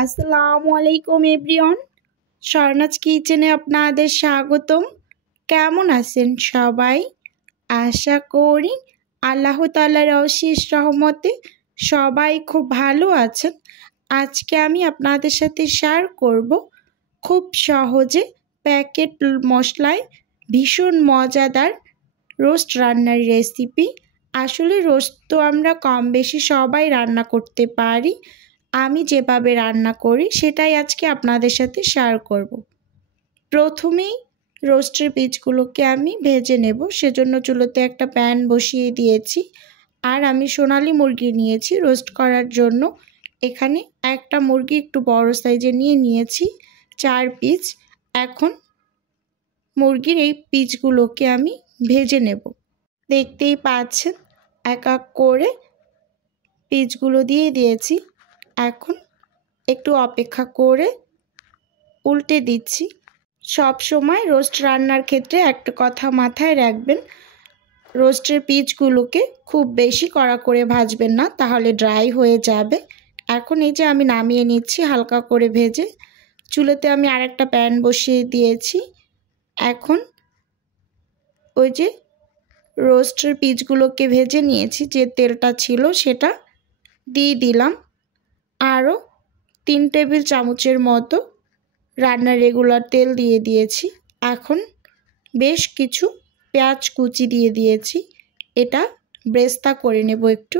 আসসালামু আলাইকুম এভরিওয়ান। স্বর্ণাজ কিচেনে আপনাদের স্বাগতম। কেমন আছেন সবাই? আশা করি আল্লাহ তাআলার অশেষ রহমতে সবাই খুব ভালো আছেন। আজকে আমি আপনাদের সাথে শেয়ার করব খুব সহজে প্যাকেট মশলায় ভীষণ মজাদার রোস্ট রান্নার রেসিপি। আসলে রোস্ট তো আমরা কম বেশি সবাই রান্না করতে পারি। আমি যেভাবে রান্না করি সেটাই আজকে আপনাদের সাথে শেয়ার করব। প্রথমেই রোস্টের পিসগুলোকে আমি ভেজে নেব, সেজন্য চুলোতে একটা প্যান বসিয়ে দিয়েছি। আর আমি সোনালী মুরগি নিয়েছি রোস্ট করার জন্য। এখানে একটা মুরগি একটু বড় সাইজে নিয়েছি 4 পিস। এখন মুরগির এই পিসগুলোকে আমি ভেজে নেব। দেখতেই পাচ্ছেন এক এক করে পিসগুলো দিয়ে দিয়েছি। এখন একটু অপেক্ষা করে উল্টে দিচ্ছি। সব সময় রোস্ট রান্নার ক্ষেত্রে একটা কথা মাথায় রাখবেন, রোস্টের পিসগুলোকে খুব বেশি কড়া করে ভাজবেন না, তাহলে ড্রাই হয়ে যাবে। এখন এই যে আমি নামিয়ে নিচ্ছি হালকা করে ভেজে। চুলোতে আমি আরেকটা প্যান বসিয়ে দিয়েছি। এখন ওই যে রোস্টের পিসগুলোকে ভেজে নিয়েছি, যে তেলটা ছিল সেটা দিয়ে দিলাম। আরও 3 টেবিল চামচের মতো রান্নার রেগুলার তেল দিয়ে দিয়েছি। এখন বেশ কিছু পেঁয়াজ কুচি দিয়ে দিয়েছি। এটা ব্রেস্তা করে নেব একটু।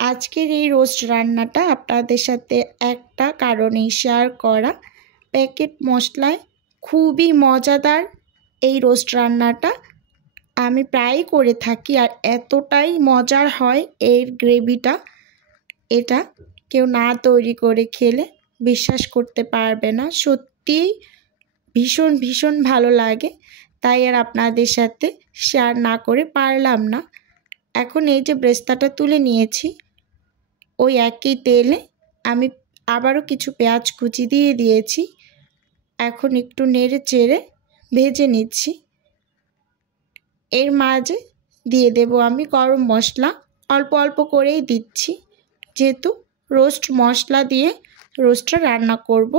আজকের এই রোস্ট রান্নাটা আপনাদের সাথে একটা কারণেই শেয়ার করা, প্যাকেট মশলায় খুবই মজাদার এই রোস্ট রান্নাটা আমি প্রায়ই করে থাকি, আর এতটাই মজার হয় এর গ্রেভিটা, এটা কেউ না তৈরি করে খেলে বিশ্বাস করতে পারবে না। সত্যিই ভীষণ ভীষণ ভালো লাগে, তাই আর আপনাদের সাথে শেয়ার না করে পারলাম না। এখন এই যে ব্রেস্তাটা তুলে নিয়েছি, ওই একই তেলে আমি আবারও কিছু পেঁয়াজ কুচি দিয়ে দিয়েছি। এখন একটু নেড়ে চেড়ে ভেজে নিচ্ছি। এর মাঝে দিয়ে দেব আমি গরম মশলা, অল্প অল্প করেই দিচ্ছি, যেহেতু রোস্ট মশলা দিয়ে রোস্টটা রান্না করব,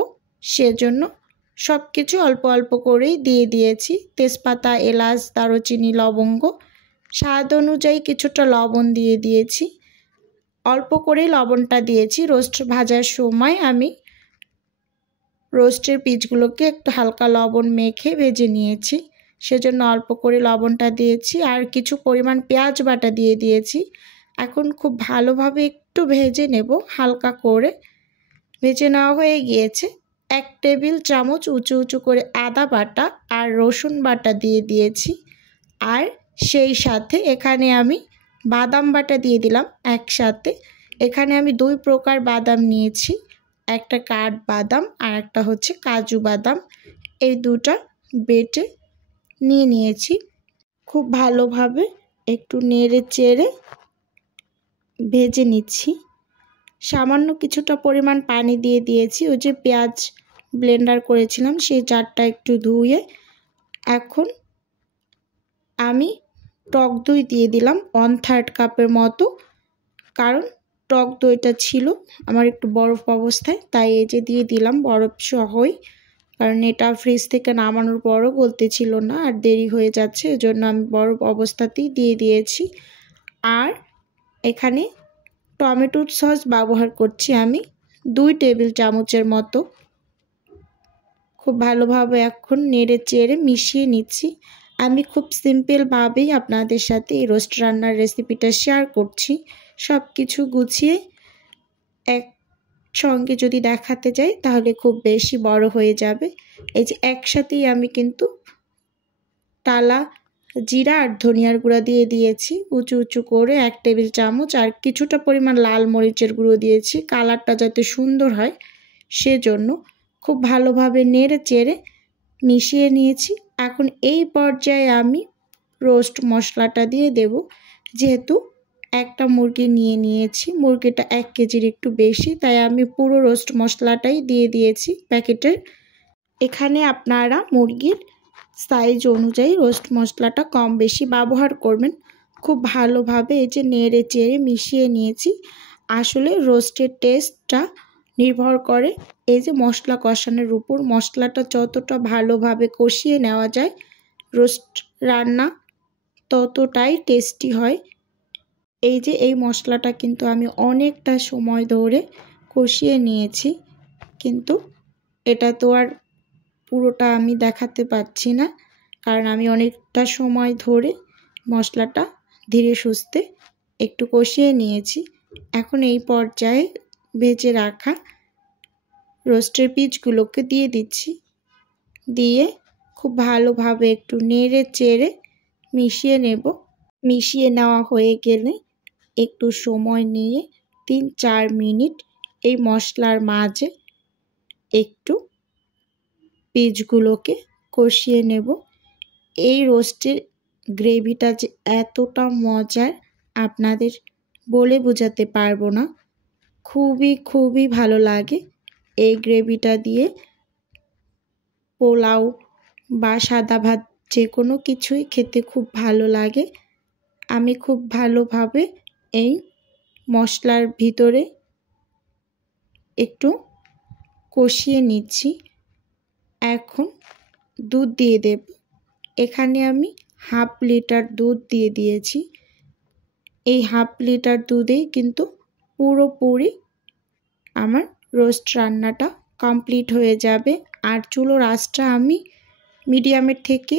সেজন্য সব কিছু অল্প অল্প করেই দিয়ে দিয়েছি। তেজপাতা, এলাচ, দারুচিনি, লবঙ্গ, স্বাদ অনুযায়ী কিছুটা লবণ দিয়ে দিয়েছি। অল্প করেই লবণটা দিয়েছি। রোস্ট ভাজার সময় আমি রোস্টের পিসগুলোকে একটু হালকা লবণ মেখে ভেজে নিয়েছি, সেজন্য অল্প করে লবণটা দিয়েছি। আর কিছু পরিমাণ পেঁয়াজ বাটা দিয়ে দিয়েছি। এখন খুব ভালোভাবে একটু ভেজে নেব, হালকা করে ভেজে নেওয়া হয়ে গিয়েছে। 1 টেবিল চামচ উঁচু উঁচু করে আদা বাটা আর রসুন বাটা দিয়ে দিয়েছি। আর সেই সাথে এখানে আমি বাদাম বাটা দিয়ে দিলাম একসাথে। এখানে আমি 2 প্রকার বাদাম নিয়েছি, একটা কাঠবাদাম আর একটা হচ্ছে কাজু বাদাম। এই দুটা বেটে নিয়েছি। খুব ভালোভাবে একটু নেড়ে চেড়ে ভেজে নিচ্ছি। সামান্য কিছুটা পরিমাণ পানি দিয়ে দিয়েছি। ওই যে পেঁয়াজ ব্লেন্ডার করেছিলাম সেই জারটা একটু ধুয়ে। এখন আমি টক দই দিয়ে দিলাম 1/3 কাপের মতো, কারণ টক দইটা ছিল আমার একটু বরফ অবস্থায়, তাই এই যে দিয়ে দিলাম বরফ সহই, কারণ এটা ফ্রিজ থেকে নামানোর পরও বলতেছিল না আর দেরি হয়ে যাচ্ছে, এজন্য আমি বরফ অবস্থাতেই দিয়ে দিয়েছি। আর এখানে টমেটো সস ব্যবহার করছি আমি 2 টেবিল চামচের মতো। খুব ভালোভাবে এখন নেড়ে চেড়ে মিশিয়ে নিচ্ছি। আমি খুব সিম্পলভাবেই আপনাদের সাথে এই রোস্ট রান্নার রেসিপিটা শেয়ার করছি। সব কিছু গুছিয়ে একসঙ্গে যদি দেখাতে যাই তাহলে খুব বেশি বড় হয়ে যাবে। এই যে একসাথেই আমি কিন্তু টালা জিরা আর ধনিয়ার গুঁড়া দিয়ে দিয়েছি উঁচু উঁচু করে 1 টেবিল চামচ, আর কিছুটা পরিমাণ লাল মরিচের গুঁড়ো দিয়েছি কালারটা যাতে সুন্দর হয় সেজন্য। খুব ভালোভাবে নেড়ে চেড়ে মিশিয়ে নিয়েছি। এখন এই পর্যায়ে আমি রোস্ট মশলাটা দিয়ে দেব। যেহেতু একটা মুরগি নিয়েছি, মুরগিটা 1 কেজির একটু বেশি, তাই আমি পুরো রোস্ট মশলাটাই দিয়ে দিয়েছি প্যাকেটের। এখানে আপনারা মুরগির সাইজ অনুযায়ী রোস্ট মশলাটা কম বেশি ব্যবহার করবেন। খুব ভালোভাবে এই যে নেড়ে চেড়ে মিশিয়ে নিয়েছি। আসলে রোস্টের টেস্টটা নির্ভর করে এই যে মশলা কষানোর উপর। মশলাটা যতটা ভালোভাবে কষিয়ে নেওয়া যায় রোস্ট রান্না ততটাই টেস্টি হয়। এই যে এই মশলাটা কিন্তু আমি অনেকটা সময় ধরে কষিয়ে নিয়েছি, কিন্তু এটা তো আর পুরোটা আমি দেখাতে পারছি না, কারণ আমি অনেকটা সময় ধরে মশলাটা ধীরে সুস্থে একটু কষিয়ে নিয়েছি। এখন এই পর্যায়ে ভেজে রাখা রোস্টের পিসগুলোকে দিয়ে দিচ্ছি। দিয়ে খুব ভালোভাবে একটু নেড়ে চেড়ে মিশিয়ে নেব। মিশিয়ে নেওয়া হয়ে গেলে একটু সময় নিয়ে 3-4 মিনিট এই মশলার মাঝে একটু পিসগুলোকে কষিয়ে নেব। এই রোস্টের গ্রেভিটা যে এতটা মজার আপনাদের বলে বোঝাতে পারবো না। খুবই ভালো লাগে এই গ্রেভিটা দিয়ে। পোলাও বা সাদা ভাত যে কোনো কিছুই খেতে খুব ভালো লাগে। আমি খুব ভালোভাবে এই মশলার ভিতরে একটু কষিয়ে নিচ্ছি। এখন দুধ দিয়ে দেব। এখানে আমি 1/2 লিটার দুধ দিয়ে দিয়েছি। এই 1/2 লিটার দুধেই কিন্তু পুরোপুরি আমার রোস্ট রান্নাটা কমপ্লিট হয়ে যাবে। আর চুলোর আঁচটা আমি মিডিয়ামের থেকে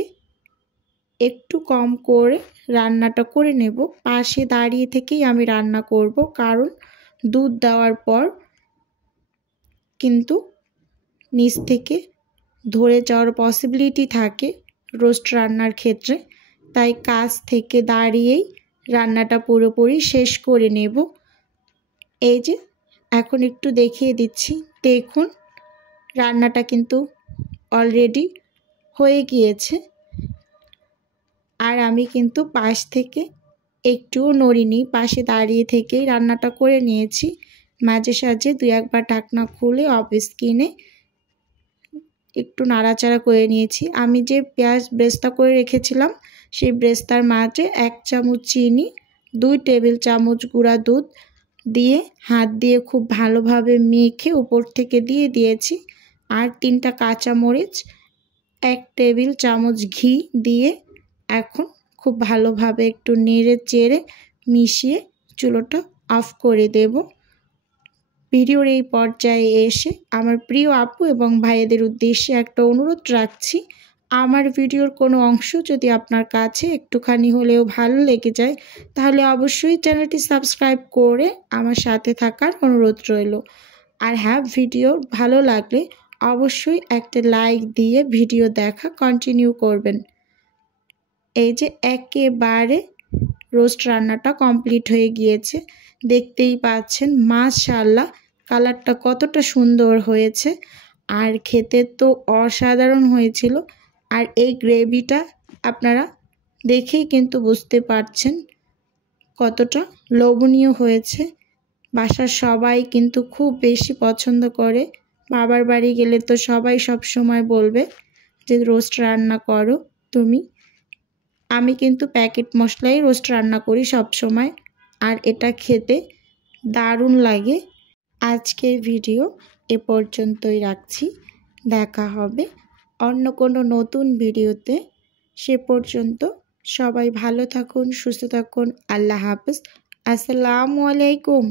একটু কম করে রান্নাটা করে নেব। পাশে দাঁড়িয়ে থেকেই আমি রান্না করব, কারণ দুধ দেওয়ার পর কিন্তু নিচ থেকে ধরে যাওয়ার পসিবিলিটি থাকে রোস্ট রান্নার ক্ষেত্রে। তাই কাছ থেকে দাঁড়িয়েই রান্নাটা পুরোপুরি শেষ করে নেব। এই যে এখন একটু দেখিয়ে দিচ্ছি, দেখুন রান্নাটা কিন্তু অলরেডি হয়ে গিয়েছে। আর আমি কিন্তু পাশ থেকে একটুও নড়িনি, পাশে দাঁড়িয়ে থেকেই রান্নাটা করে নিয়েছি। মাঝে সাঝে 2-1 বার ঢাকনা খুলে অফ স্ক্রিনে একটু নাড়াচাড়া করে নিয়েছি। আমি যে পেঁয়াজ ব্রেস্তা করে রেখেছিলাম সেই ব্রেস্তার মাঝে 1 চামচ চিনি, 2 টেবিল চামচ গুঁড়া দুধ দিয়ে হাত দিয়ে খুব ভালোভাবে মেখে উপর থেকে দিয়ে দিয়েছি। আর 3টা কাঁচামরিচ, 1 টেবিল চামচ ঘি দিয়ে এখন খুব ভালোভাবে একটু নেড়ে চেড়ে মিশিয়ে চুলোটা অফ করে দেব। ভিডিওর এই পর্যায়ে এসে আমার প্রিয় আপু এবং ভাইদের উদ্দেশ্যে একটা অনুরোধ রাখছি, আমার ভিডিওর কোনো অংশ যদি আপনার কাছে একটুখানি হলেও ভালো লেগে যায় তাহলে অবশ্যই চ্যানেলটি সাবস্ক্রাইব করে আমার সাথে থাকার অনুরোধ রইল। আর হ্যাঁ, ভিডিও ভালো লাগলে অবশ্যই একটা লাইক দিয়ে ভিডিও দেখা কন্টিনিউ করবেন। এই যে একেবারে রোস্ট রান্নাটা কমপ্লিট হয়ে গিয়েছে, দেখতেই পাচ্ছেন মাশাআল্লাহ কালারটা কতটা সুন্দর হয়েছে। আর খেতে তো অসাধারণ হয়েছিল। আর এই গ্রেভিটা আপনারা দেখেই কিন্তু বুঝতে পারছেন কতটা লোভনীয় হয়েছে। বাসার সবাই কিন্তু খুব বেশি পছন্দ করে। বাবার বাড়ি গেলে তো সবাই সব সময় বলবে যে রোস্ট রান্না করো তুমি। আমি কিন্তু প্যাকেট মশলাই রোস্ট রান্না করি সব সময়, আর এটা খেতে দারুণ লাগে। আজকের ভিডিও এ পর্যন্তই রাখছি। দেখা হবে অন্য কোনো নতুন ভিডিওতে। সে পর্যন্ত সবাই ভালো থাকুন, সুস্থ থাকুন। আল্লাহ হাফেজ। আসসালামু আলাইকুম।